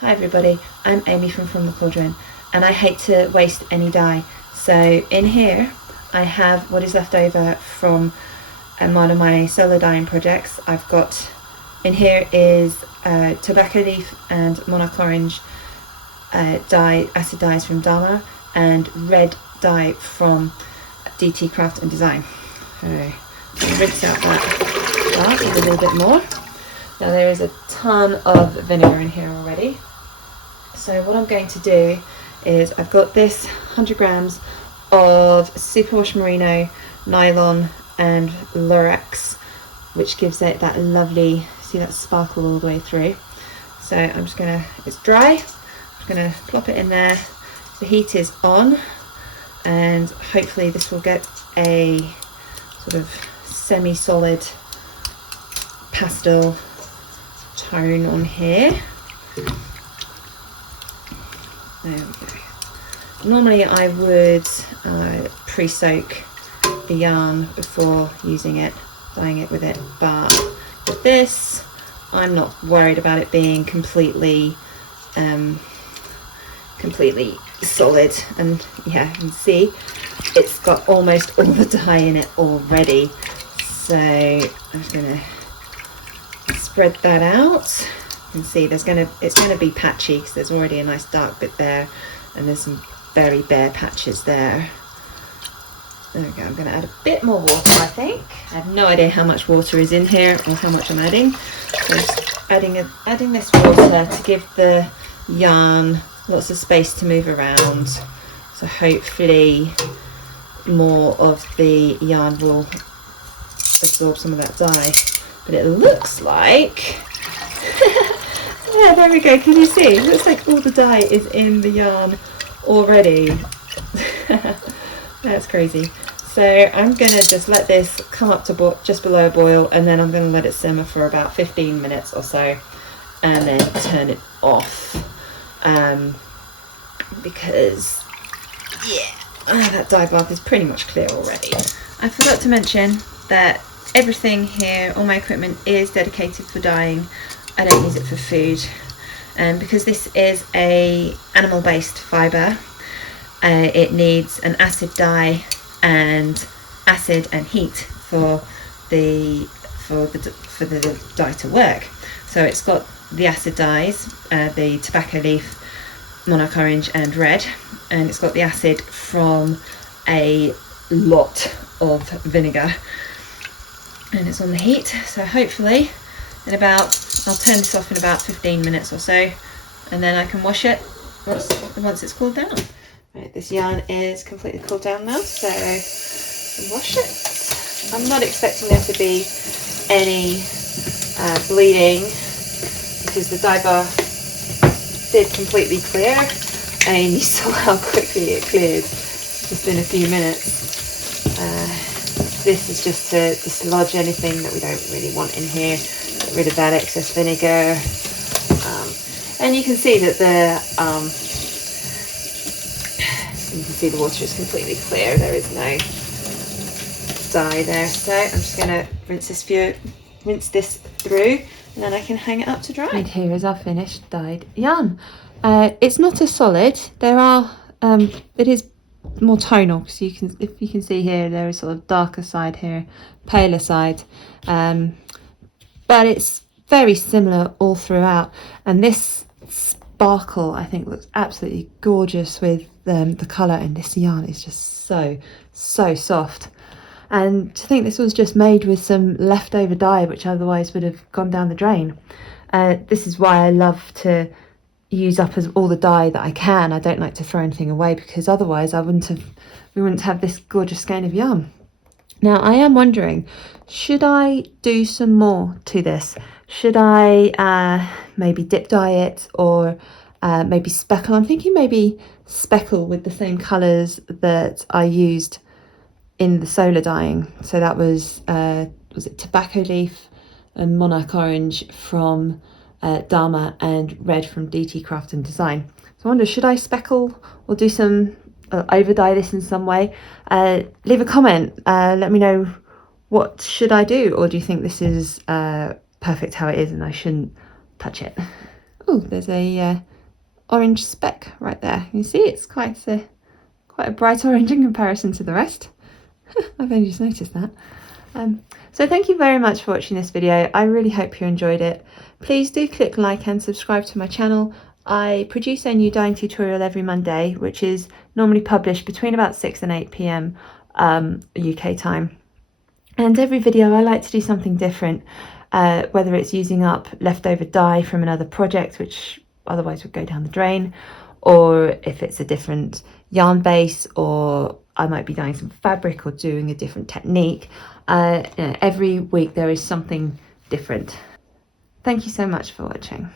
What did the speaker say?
Hi everybody, I'm Amy from the Cauldron, and I hate to waste any dye. So in here I have what is left over from one of my solo dyeing projects. I've got, in here is tobacco leaf and monarch orange dye, acid dyes from Dharma, and red dye from DT Craft and Design. So I'll rinse out that with a little bit more. Now there is a ton of vinegar in here already. So what I'm going to do is, I've got this 100 grams of Superwash Merino, Nylon and Lurex, which gives it that lovely, see that sparkle all the way through. So I'm just gonna, it's dry, I'm just gonna plop it in there. The heat is on, and hopefully this will get a sort of semi-solid pastel tone on here. There we go. Normally I would pre-soak the yarn before using it, dyeing it with it, but with this I'm not worried about it being completely solid. And yeah, you can see it's got almost all the dye in it already. So I'm just gonna spread that out. You can see it's gonna be patchy because there's already a nice dark bit there, and there's some very bare patches there. There we go. I'm going to add a bit more water, I think. I have no idea how much water is in here or how much I'm adding. So I'm just adding this water to give the yarn lots of space to move around. So hopefully more of the yarn will absorb some of that dye. But it looks like, yeah, there we go. Can you see? It looks like all the dye is in the yarn already. That's crazy. So I'm gonna just let this come up to just below a boil, and then I'm gonna let it simmer for about 15 minutes or so, and then turn it off. Because yeah, that dye bath is pretty much clear already. I forgot to mention that everything here, all my equipment is dedicated for dyeing. I don't use it for food, and because this is a animal-based fibre, it needs an acid dye and acid and heat for the dye to work. So it's got the acid dyes, the tobacco leaf, monarch orange and red, and it's got the acid from a lot of vinegar, and it's on the heat. So hopefully in about, I'll turn this off in about 15 minutes or so, and then I can wash it once it's cooled down. Right, this yarn is completely cooled down now, so wash it. I'm not expecting there to be any bleeding because the dye bath did completely clear, and you saw how quickly it cleared just in a few minutes. This is just to dislodge anything that we don't really want in here, get rid of that excess vinegar. And you can see that you can see the water is completely clear. There is no dye there. So I'm just going to rinse this through, and then I can hang it up to dry. And here is our finished dyed yarn. It's not a solid. There are it is more tonal, because if you can see here, there is sort of darker side here, paler side, but it's very similar all throughout. And this sparkle, I think, looks absolutely gorgeous with the colour, and this yarn is just so soft. And to think this was just made with some leftover dye, which otherwise would have gone down the drain. This is why I love to use up all the dye that I can. I don't like to throw anything away, because otherwise we wouldn't have this gorgeous skein of yarn. Now I am wondering, should I do some more to this? Should I maybe dip dye it, or maybe speckle? I'm thinking maybe speckle with the same colours that I used in the solar dyeing. So that was it tobacco leaf and monarch orange from Dharma, and red from DT Craft and Design. So I wonder, should I speckle or do some over dye this in some way? Leave a comment, let me know, what should I do, or do you think this is perfect how it is and I shouldn't touch it? Oh, there's a orange speck right there. You see it's quite a bright orange in comparison to the rest. I've only just noticed that. So thank you very much for watching this video. I really hope you enjoyed it. Please do click like and subscribe to my channel. I produce a new dyeing tutorial every Monday, which is normally published between about 6 and 8 p.m. UK time. And every video I like to do something different, whether it's using up leftover dye from another project, which otherwise would go down the drain, or if it's a different yarn base, or I might be dyeing some fabric or doing a different technique. Every week there is something different. Thank you so much for watching.